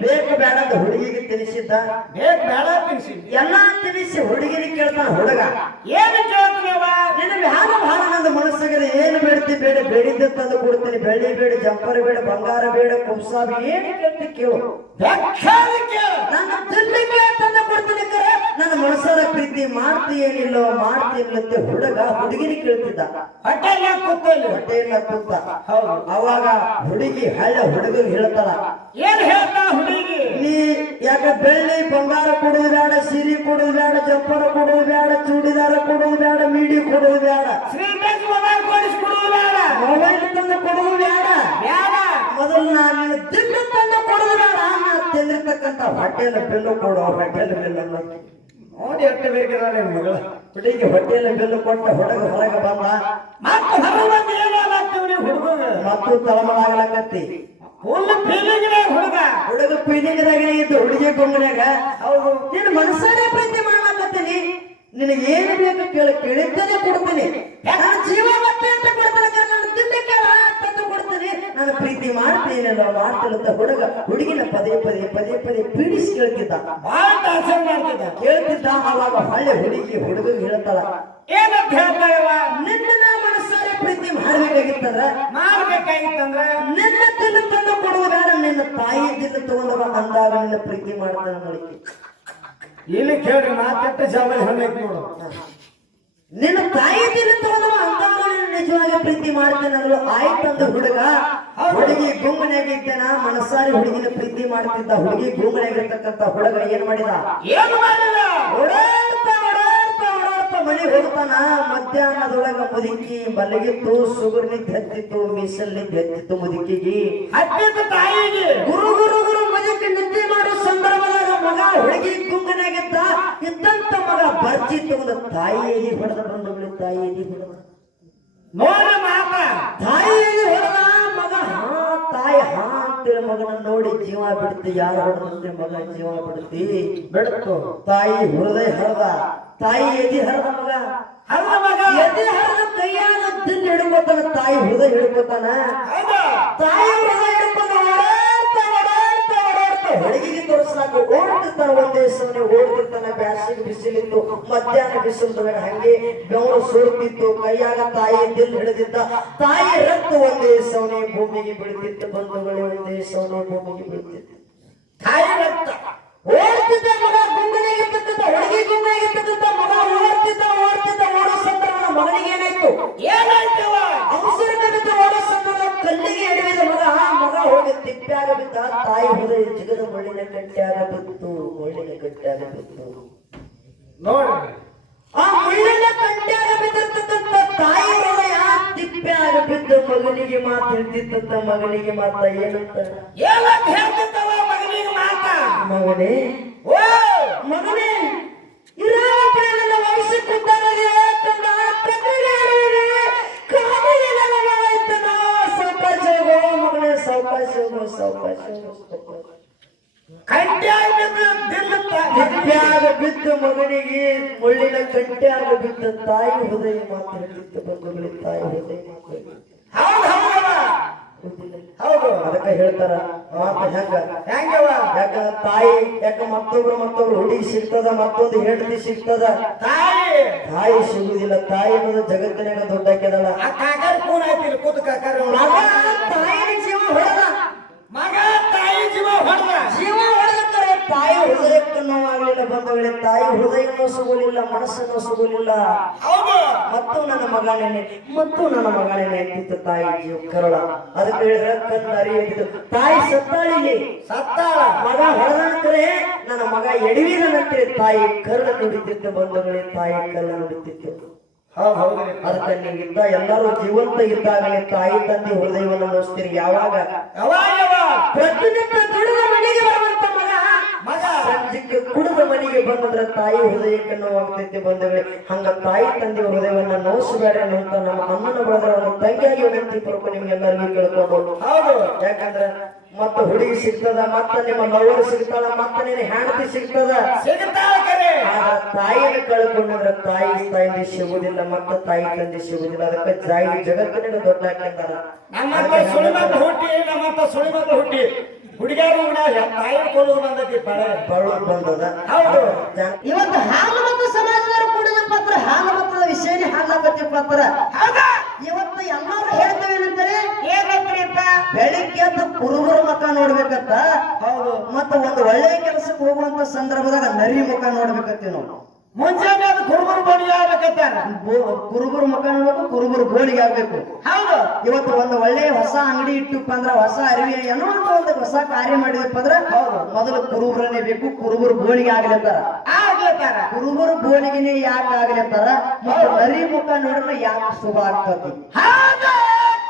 ಬೇಕು ಬೇಡ ಅಂತ ಹುಡುಗಿಗೆ ತಿಳಿಸಿದ್ದ? ಬೇಕ್ ಬೇಡ ತಿನ್ಸಿ ಎಲ್ಲಾ ತಿಳಿಸಿ ಹುಡುಗಿಗೆ ಕೇಳ್ತಾನ ಹುಡುಗ. ಏನು ಕೇಳ್ತೀನವ ನಿನ್ನ ಮ್ಯಾಲ ಭಾಳ ನಂದು ಮನಸ್ಸಿಗೆ ಏನು ಬೇಡ್ತಿ? ಬೇಡ ಬೇಡಿದ್ದ ತಂದು ಕೊಡ್ತೀನಿ. ಬೆಳ್ಳಿ ಬೇಡ ಜಂಪರ್ ಬೇಡ ಬಂಗಾರ ಬೇಡ ಕುಂಸಾಬಿ ಏನು ಕೇಳ್ತಿ ಕೇಳು. ನನ್ನ ನನ್ನ ಮಾಡ್ತಿ ಏನಿಲ್ಲೋ ಮಾಡ್ತಿ ಇಲ್ಲತ್ತೆ ಹುಡುಗ ಹುಡುಗಿನ ಕೇಳ್ತಿದ್ದ. ಹೊಟ್ಟೆಲ್ಲ ಕೂತಲ್ಲಿ ಹೊಟ್ಟೆಯಿಂದ ಕೂತ. ಹೌದು. ಅವಾಗ ಹುಡುಗಿ ಹಳ್ಳ ಹುಡುಗ ಹೇಳ್ತಾಳ ಏನ್ ಹೇಳ್ತಾ ಹುಡುಗಿ? ನೀ ಯಾಕ ಬೆಳ್ಳಿ ಬಂಗಾರ ಕೊಡುದು ಬೇಡ ಸಿರಿ ಕೊಡುದು ಬೇಡ ಚಪ್ಪರ ಕೊಡುದು ಬೇಡ ಚೂಡಿದಾರ ಕೊಡುದು ಬೇಡ ಮೀಡಿ ಕೊಡುದು ಬೇಡ. ಮೊಬೈಲ್ ಬೇಡ. ಮೊಬೈಲ್ ತಂದು ಕೊಡುದು ಬೇಡ. ಬೇಡ. ಮೊದಲು ನಾನು ತಿಂದು ತಂದು ಕೊಡುದು ಬೇಡ. ನಾ ತಿಂದಿರ್ತಕ್ಕಂಥ ಹೊಟ್ಟೆಯಲ್ಲಿ ಬೆಲ್ಲು ಕೊಡು ಹೊಟ್ಟೆಯಲ್ಲಿ ಬೆಲ್ಲ ಅನ್ನೋದು. ನೋಡಿ ಎಷ್ಟು ಬೇಕಿದ್ದಾರೆ ಮಗಳು. ಹುಡುಗಿ ಹೊಟ್ಟೆಯಲ್ಲಿ ಬೆಲ್ಲು ಕೊಟ್ಟ ಹುಡುಗ ಹೊರಗೆ ಬಂದ. ಮತ್ತೆ ಹೊರ ಬಂದು ಏನಾಗ್ತೀವಿ ನೀವು ಹುಡುಗ? ಮತ್ತು ತಳಮಳಾಗಲಕತ್ತಿ. ಫುಲ್ ಫೀಲಿಂಗ್ ಹುಡುಗ. ಹುಡುಗ ಪೀನಿಗದಾಗ ಇದ್ದು ಹುಡುಗಿ ಗೊಂಗನ್ಯಾಗ ಹೌದು ನಿನ್ನ ಮನಸ್ಸನ್ನೇ ಪ್ರೀತಿ ಮಾಡ್ಲಾಕತ್ತೀನಿ ನಿನಗೆ ಏನು ಬೇಕು ಕೇಳಿ ಕೇಳಿದ್ದೇನೆ ಕೊಡ್ತೀನಿ. ಜೀವ ಮತ್ತೆ ಅಂತ ಕೊಡ್ತಾನೆ ನಾನು ಪ್ರೀತಿ ಮಾಡ್ತೀನಲ್ಲ ಮಾಡ್ತಿಲ್ಲ ಅಂತ ಹುಡುಗ ಹುಡುಗಿನ ಪದೇ ಪದೇ ಪದೇ ಪದೇ ಪೀಡಿಸಿ ಕೇಳ್ತಿದ್ದ. ಬಹಳ ಟಾರ್ಚರ್ ಮಾಡ್ತಿದ್ದ. ಕೇಳ್ತಿದ್ದ. ಅವಾಗ ಹಳ್ಳಿ ಹುಡುಗಿ ಹುಡುಗ ಹೇಳ್ತಾಳ ಏನಂತ ಹೇಳ್ತಾರವ ನಿನ್ನ ನಾ ಮನಸ್ಸಾರೆ ಪ್ರೀತಿ ಮಾಡ್ಬೇಕಾಗಿತ್ತಂದ್ರ? ಮಾಡ್ಬೇಕಾಗಿತ್ತಂದ್ರ? ನಿನ್ನ ತಿನ್ನು ತಂದು ಕೊಡುವುದಾರ ನಿನ್ನ ತಾಯಿ ತಿನ್ನು ತಗೊಂಡವ ಅಂದಾಗ ನಿನ್ನ ಪ್ರೀತಿ ಮಾಡ್ತಾನೆ ನೋಡಿ. ಇಲ್ಲಿ ಕೇಳ್ರಿ ಮಾತೆಟ್ಟ ಜಾಬಲ್ಲಿ ಹೊಂದೈತಿ ನೋಡು. ನಿನ್ನ ತಾಯಿ ತಿನ್ನು ತಗೊಂಡವ ಅಂದಾಗ ನಿಜವಾಗಿ ಪ್ರೀತಿ ಮಾಡ್ತೇನಲ್ಲ ಅನ್ನಲು ಆಯ್ತಂದ ಹುಡುಗ. ಹುಡುಗಿ ಗುಂಗನಾಗ ಇದ್ದೇನ ಮನಸ್ಸಾರಿ ಹುಡುಗಿನ ಪ್ರೀತಿ ಮಾಡ್ತಿದ್ದ ಹುಡುಗಿ ಗುಮ್ಮನಾಗಿರ್ತಕ್ಕಂತ ಹುಡುಗ ಏನ್ ಮಾಡಿದ? ಮನೆ ಓಡಾಡ್ತಾ ಓಡಾಡ್ತಾ ಓಡಾಡ್ತಾ ಮನೆಗೆ ಹೋಗ್ತಾನ. ಮಧ್ಯಾಹ್ನದೊಳಗ ಮುದುಕಿ ಮಲಗಿತ್ತು ಸುಗುರ್ನಿ ಹತ್ತಿತ್ತು ಮೀಸಲ್ಲಿ ಹತ್ತಿತ್ತು ಮುದುಕಿಗೆ. ಅತ್ಯಂತ ತಾಯಿಗೆ. ಗುರು ಗುರು ಗುರು ಮುದುಕಿ ನಿದ್ದೆ ಮಾಡೋ ಸಂದರ್ಭದಾಗ ಮಗ ಹುಡುಗಿ ಗುಂಗನಾಗಿದ್ದ ಇದ್ದಂತ ಮಗ ಬರ್ಜಿ ತಗೊಂಡ ತಾಯಿ ಎದಿ ಹೊಡೆದ ಬಂದು ತಾಯಿ ಎದಿ ಹೊಡೆದ ನೋಡಿ ಮಾತ. ತಾಯಿ ಎದಿ ಹೊಡೆದ ಮಗ ಹಾ ತಾಯಿ ಹಾ ಅಂತೇಳಿ ಮಗನ ನೋಡಿ ಜೀವ ಬಿಡ್ತಿ. ಯಾರು ಹೊಡೆದಂತೆ ಮಗ ಜೀವ ಬಿಡ್ತಿ. ಬಿಡ್ತು ತಾಯಿ ಹೃದಯ ಹರಿದ. ತಾಯಿ ಎದಿ ಹರಿದ ಮಗ. ಹರ್ದ ಮಗ. ಎದಿ ಹರಿದ ಕೈಯಾಗ ದಿಲ್ ಹಿಡ್ಕೋತಾನ ತಾಯಿ ಹೃದಯ ಹಿಡ್ಕೋತಾನ. ಹೌದು? ತಾಯಿ ಹೃದಯ ಹಿಡ್ಕೊಂಡು ಓಡಾಡ್ತಾ ಓಡಾಡ್ತಾ ಓಡಾಡ್ತಾ ಹೊಳಗಿಗೆ ತೋರಿಸ್ಲಾಕ ಓಡ್ತಿರ್ತಾನ ಒಂದೇ ಸಮನೆ ಓಡ್ತಿರ್ತಾನ ಬ್ಯಾಸಿಗೆ ಬಿಸಿಲಿತ್ತು. ಮಧ್ಯಾಹ್ನ ಬಿಸಿಲು ಹಂಗೆ ಬೆವರು ಸುರುತ್ತಿತ್ತು ಕೈಯಾಗ ತಾಯಿ ದಿಲ್ ಹಿಡಿದಿದ್ದ. ತಾಯಿ ರಕ್ತ ಒಂದೇ ಸವನೆ ಭೂಮಿಗೆ ಬೀಳ್ತಿತ್ತು. ಬಂಧುಗಳು ಒಂದೇ ಸವನೆ ಭೂಮಿಗೆ ಬೀಳ್ತಿತ್ತು. ತಾಯಿ ರಕ್ತ. ಓಡ್ತಿದ್ದ ಮಗ ಗುಂಗನಾಗಿರ್ತಕ್ಕಂಥ ಹುಡುಗಿ ಗುಂಗನಾಗಿರ್ತಕ್ಕಂಥ ಮಗ ಓಡ್ತಿದ್ದ ಓಡ್ತಿದ್ದ ಓಡೋ ಸಂದರ್ಭ ಮಗನಿಗೆ ಏನಾಯ್ತು? ಏನಾಯ್ತವ ತಿಪ್ಪ್ಯಾಗ ಬಿದ್ದ ತಾಯಿ ಹೃದಯ ಜಿಗದ ಮುಳ್ಳಿನ ಗಟ್ಟಿಯಾಗ ಬಿತ್ತು ಮುಳ್ಳಿನ ಗಟ್ಟಿಯಾಗ ಬಿತ್ತು. ನೋಡ. ಆ ಮುಳ್ಳಿನ ಕಟ್ಟ್ಯಾರ ಬಿದ್ದಿರ್ತಕ್ಕಂಥ ತಾಯಿ ಹೃದಯ ತಿಪ್ಪ್ಯಾಗ ಬಿದ್ದು ಮಗನಿಗೆ ಮಾತು ಹೇಳ್ತಿತ್ತಂತ ಮಗನಿಗೆ ಮಾತ ಏನಂತ? ಏನಂತ ಹೇಳ್ತಿತ್ತವ ಮಗನಿಗೆ ಮಾತ? ಮಗನೇ ಕಂಟ್ಯಾಗ ಬಿದ್ದು ಮಗನಿಗೆ ಮುಳ್ಳಿನ ಕಂಟ್ಯಾಗ ಬಿದ್ದ ತಾಯಿ ಹೃದಯ ಮಾತು ಹೇಳಿತ್ತು ಬಂಧುಗಳು ತಾಯಿ ಹೃದಯ ಹೌದು ಅದಕ್ಕೆ ಹೇಳ್ತಾರ ಮಾತು ಹೆಂಗ? ಹೆಂಗವ ಯಾಕ ತಾಯಿ ಯಾಕ ಮತ್ತೊಬ್ರು ಮತ್ತೊಬ್ರು ಹುಡುಗಿ ಸಿಗ್ತದ ಮತ್ತೊಂದು ಹೆಂಡತಿ ಸಿಗ್ತದ? ತಾಯಿ. ತಾಯಿ ಸಿಗುದಿಲ್ಲ. ತಾಯಿ ಅನ್ನೋದು ಜಗತ್ತಿನಾಗ ದೊಡ್ಡಕ್ಕೆದಲ್ಲ ಆ ಕಾಕರ್ ಕೂನ್ ಆಯ್ತಿಲ್ಲ ಕೂತು ಕಾಕರ್. ತಾಯಿ ಜೀವ ಹೊಡೆದ. ಜೀವ ಹೊಡೆದ. ಜೀವ ಹೊಡೆದಕ್ಕರೆ ತಾಯಿ ಹೃದಯಕ್ಕೆ ನೋವಾಗಲಿಲ್ಲ ಬಂದವಳೆ ತಾಯಿ ಹೃದಯನೂ ಸುಗುಲಿಲ್ಲ ಮನಸ್ಸನ್ನು ಸುಗುಲಿಲ್ಲ. ಮತ್ತು ನನ್ನ ಮಗನೇನೆ ಮತ್ತು ನನ್ನ ಮಗನೇನೆ ಅಂತಿತ್ತು ತಾಯಿ ಜೀವ ಕರಳ. ಅದಕ್ಕೆ ಹೇಳಿದ್ರೆ ಕಣ್ಣು ಅರಿಯದಿದ್ದು ತಾಯಿ ಸತ್ತಾಳಿಗೆ ಸತ್ತಾಳ ಮಗ ಹೊಡೆದ್ರೆ ನನ್ನ ಮಗ ಎಡವಿದನಂತೆ ತಾಯಿ ಕರಳ ನುಡಿತಿತ್ತು ಬಂಧುಗಳೇ ತಾಯಿ ಕಲ್ಲ ನುಡಿತಿತ್ತು ಅದಕ್ಕೆ ನೀವಿದ್ದ ಎಲ್ಲರೂ ಜೀವಂತ ಇದ್ದಾಗಲೇ ತಾಯಿ ತಂದೆ ಹೃದಯವನ್ನು ನೋಡಿಸ್ತೀರಿ ಯಾವಾಗ? ಯಾವಾಗ? ಪ್ರತಿನಿತ್ಯ ದುಡಿದ ಮನೆಗೆ ಬರುವಂತ ಮಗ. ಮಗ ಸಂಜೆಗೆ ಕುಡಿದ ಮನೆಗೆ ಬಂದ್ರೆ ತಾಯಿ ಹೃದಯಕ್ಕೆ ನೋವಾಗ್ತೈತೆ ಬಂದವೆ ಹಂಗ ತಾಯಿ ತಂದೆ ಹೃದಯವನ್ನ ನೋಯಿಸಬೇಡ ಅಂತ ನಮ್ಮ ಅಮ್ಮನ ಬಳದ್ರ ತಂಗಿಯಾಗಿ ವಿನಂತಿ ಪಡ್ಕೊಂಡು ನಿಮ್ಗೆಲ್ಲರಿಗೂ ಕೇಳ್ಕೊಂಡು ಹೌದು. ಯಾಕಂದ್ರೆ ಮತ್ತೆ ಹುಡುಗಿ ಸಿಗ್ತದ ಮತ್ತೆ ನಿಮ್ಮ ಮಗಳು ಸಿಗ್ತದ ಮತ್ತೆ ನಿನ್ನ ಹೆಂಡತಿ ಸಿಗ್ತದ. ತಾಯಿಯನ್ನು ಕಳ್ಕೊಂಡ್ರೆ ತಾಯಿ ತಾಯಿ ಸಿಗುವುದಿಲ್ಲ ಮತ್ತೆ ತಾಯಿ ತಂದೆ ಸಿಗುದಿಲ್ಲ ಅದಕ್ಕೆ ತಾಯಿ ಜಗತ್ತಿನ ದೊಡ್ಡ ಮಕ್ಕಳು ಹುಟ್ಟಿ ನಮ್ಮಂತ ಸುಳಿ ಹುಟ್ಟಿ. ಹುಡುಗಿಯರು ತಾಯಿ ಕೊಲ್ಲೋದು ಬಂದೈತಿ ಬಡವರು ಬಂದದ. ಹೌದು. ಇವತ್ತು ಹಾಲು ಮತ್ತು ಸಮಾಜದವರು ಕುಡಿದ ಪತ್ರ ಹಾಲು ಮತದ ವಿಷಯನೇ ಹಾಲಾಗತ್ತೆ ಪತ್ರ ಇವತ್ತು ಎಲ್ಲರೂ ಬೆಳಿಗ್ಗೆ ಅಂತ ಕುರುಬರ ಮುಖ ನೋಡ್ಬೇಕಂತ ಹೌದು. ಮತ್ತ ಒಂದು ಒಳ್ಳೆ ಕೆಲಸಕ್ಕೆ ಹೋಗುವಂತ ಸಂದರ್ಭದಾಗ ನರಿ ಮುಖ ನೋಡ್ಬೇಕಂತೀವಿ ನಾವು. ಮುಂಜಾನೆ ಅದು ಕುರುಬರು ಬಡಿ ಆಗ್ಬೇಕಂತಾರ ಬೋ- ಕುರುಬರ ಮುಖ ನೋಡ್ಬೇಕು ಕುರುಬರು ಬೋಣಿಗೆ ಆಗ್ಬೇಕು. ಹೌದು. ಇವತ್ತು ಒಂದು ಒಳ್ಳೆ ಹೊಸ ಅಂಗಡಿ ಇಟ್ಟಪ್ಪ ಅಂದ್ರ ಹೊಸ ಅರಿವಿ ಏನೋ ಅಂತ ಒಂದು ಹೊಸ ಕಾರ್ಯ ಮಾಡಿದಪ್ಪ ಅಂದ್ರ ಮೊದಲು ಕುರುಬರನೇ ಬೇಕು ಕುರುಬರು ಗೋಳಿಗೆ ಆಗ್ಲತ್ತಾರ ಆಗ್ಲತ್ತಾರ ಕುರುಬರು ಬೋಣಿಗೆನೆ ಯಾಕೆ ಆಗ್ಲತ್ತಾರ ಮತ್ತು ನರಿ ಮುಖ ನೋಡಿದ್ರೆ ಯಾಕೆ ಶುಭ ಆಗ್ತತಿ? ಹೌದು.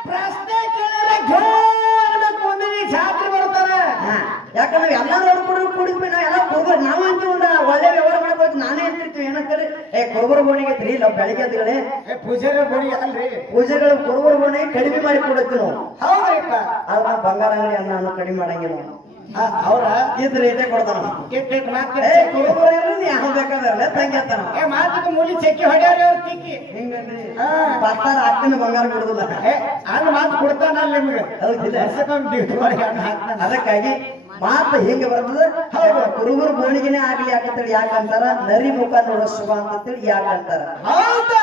ಪ್ರಶ್ನೆ ಕೇಳಿದ್ರೆ ಯಾಕಂದ್ರೆ ಎಲ್ಲರೂ ನೋಡ್ಕೊಂಡು ಕೂಡಿದ್ವಿ ನಾವೆಲ್ಲ ಎಲ್ಲ ಕುರುಬರು ನಾವು ಅಂತ ಒಂದು ಒಳ್ಳೆ ವ್ಯವಹಾರ ಮಾಡ್ಬೋದು ನಾನೇ ಅಂತಿರ್ತೀವಿ ಏನಂತಾರೆ? ಏ ಕುರುಬರು ಬೋಣಿಗೆ ಐತ್ರಿ ನಾವು ಬೆಳಿಗ್ಗೆ ಅದ್ಗಳೇ ಏ ಬೋಣಿ ಅಲ್ರಿ? ಪೂಜೆಗಳು ಕುರುಬರು ಬೋಣಿ ಕಡಿಮೆ ಮಾಡಿ ಕೊಡುತ್ತೆ ನಾವು ಹೌದ್ರಿಪ್ಪ. ನಾವು ಬಂಗಾರ ಅಂಗಡಿ ಅನ್ನ ಕಡಿಮೆ ಮಾಡಂಗಿಲ್ಲ. ಅವ್ರ ಇದ್ ರೇಟೇ ಕೊಡ್ತಾನ ಕುರುಬರು ಯಾವ ಬೇಕಾದ್ರೆ ತಂಗಿ ಅಂತಾನ ಏ ಮಾತಿಗೆ ಮೂಲಿ ಚೆಕ್ಕಿ ಹೊಡ್ಯಾರಿ ಅವ್ರ ತಿಕ್ಕಿ ಹಿಂಗನ್ರಿ ಬರ್ತಾರ ಅಕ್ಕನ ಬಂಗಾರ ಕೊಡುದಿಲ್ಲ ಅನ್ನ ಮಾತು ನಿಮ್ಗೆ. ಹೌದಿಲ್ಲ. ಮಾಡಿ ಅದಕ್ಕಾಗಿ ಮಾತು ಹೇಗೆ ಬರ್ತದ? ಹೌದು ಕುರುಬರು ಬೋಣಿಗೆನೆ ಆಗ್ಲಿ ಯಾಕಂತೇಳಿ ಯಾಕಂತಾರ ನರಿ ಮುಖ ನೋಡೋ ಶುಭ ಅಂತೇಳಿ ಯಾಕಂತಾರ ಹೌದಾ?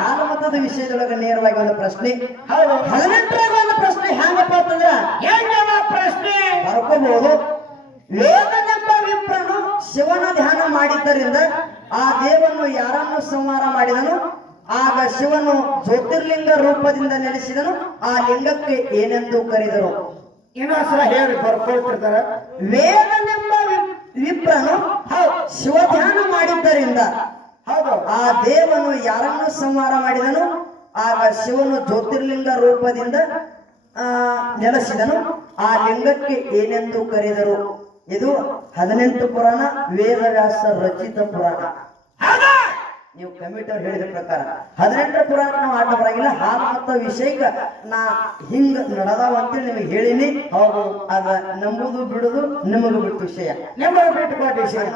ಹಾಲು ಮತದ ವಿಷಯದೊಳಗ ನೇರವಾಗಿ ಒಂದು ಪ್ರಶ್ನೆ. ಹೌದು ಹದಿನೆಂಟರಾಗ ಒಂದು ಪ್ರಶ್ನೆ ಹೆಂಗಪ್ಪ ಅಂತಂದ್ರ? ಹೆಂಗವ ಪ್ರಶ್ನೆ? ಬರ್ಕೋಬಹುದು ಲೋಕನೆಂಬ ವಿಪ್ರನು ಶಿವನ ಧ್ಯಾನ ಮಾಡಿದ್ದರಿಂದ ಆ ದೇವನು ಯಾರನ್ನು ಸಂಹಾರ ಮಾಡಿದನು? ಆಗ ಶಿವನು ಜ್ಯೋತಿರ್ಲಿಂಗ ರೂಪದಿಂದ ನೆಲೆಸಿದನು. ಆ ಲಿಂಗಕ್ಕೆ ಏನೆಂದು ಕರೆದರು? ಇನ್ನೊಂದ್ಸಲ ಹೇಳಿ ಬರ್ಕೊಳ್ತಿರ್ತಾರ. ವೇದನೆಂಬ ವಿಪ್ರನು ಹೌದು, ಶಿವಧ್ಯಾನ ಮಾಡಿದ್ದರಿಂದ. ಹೌದು, ಆ ದೇವನು ಯಾರನ್ನು ಸಂಹಾರ ಮಾಡಿದನು? ಆಗ ಶಿವನು ಜ್ಯೋತಿರ್ಲಿಂಗ ರೂಪದಿಂದ, ಆ, ನೆಲೆಸಿದನು. ಆ ಲಿಂಗಕ್ಕೆ ಏನೆಂದು ಕರೆದರು? ಇದು ಹದಿನೆಂಟು ಪುರಾಣ, ವೇದವ್ಯಾಸ ರಚಿತ ಪುರಾಣ. ಹೌದಾ ಕಮಿಟಿ ಅವ್ರು ಹೇಳಿದ ಪ್ರಕಾರ ಹದಿನೆಂಟರ ಪುರಾಣ ನಾವು ಆಟ ಬರಂಗಿಲ್ಲ ಹಾಲು ಮತ್ತು ವಿಷಯಕ್ಕ ನಾ ಹಿಂಗ ನಡೆದಾವ ಅಂತೇಳಿ ನಿಮಗೆ ಹೇಳಿನಿ. ಹೌದು ಅದ ನಂಬುದು ಬಿಡುದು, ನಿಮಗೂ ಬಿಟ್ಟು ವಿಷಯ. ನಿಮ್ಮ ಬಿಟ್ಟು ವಿಷಯ.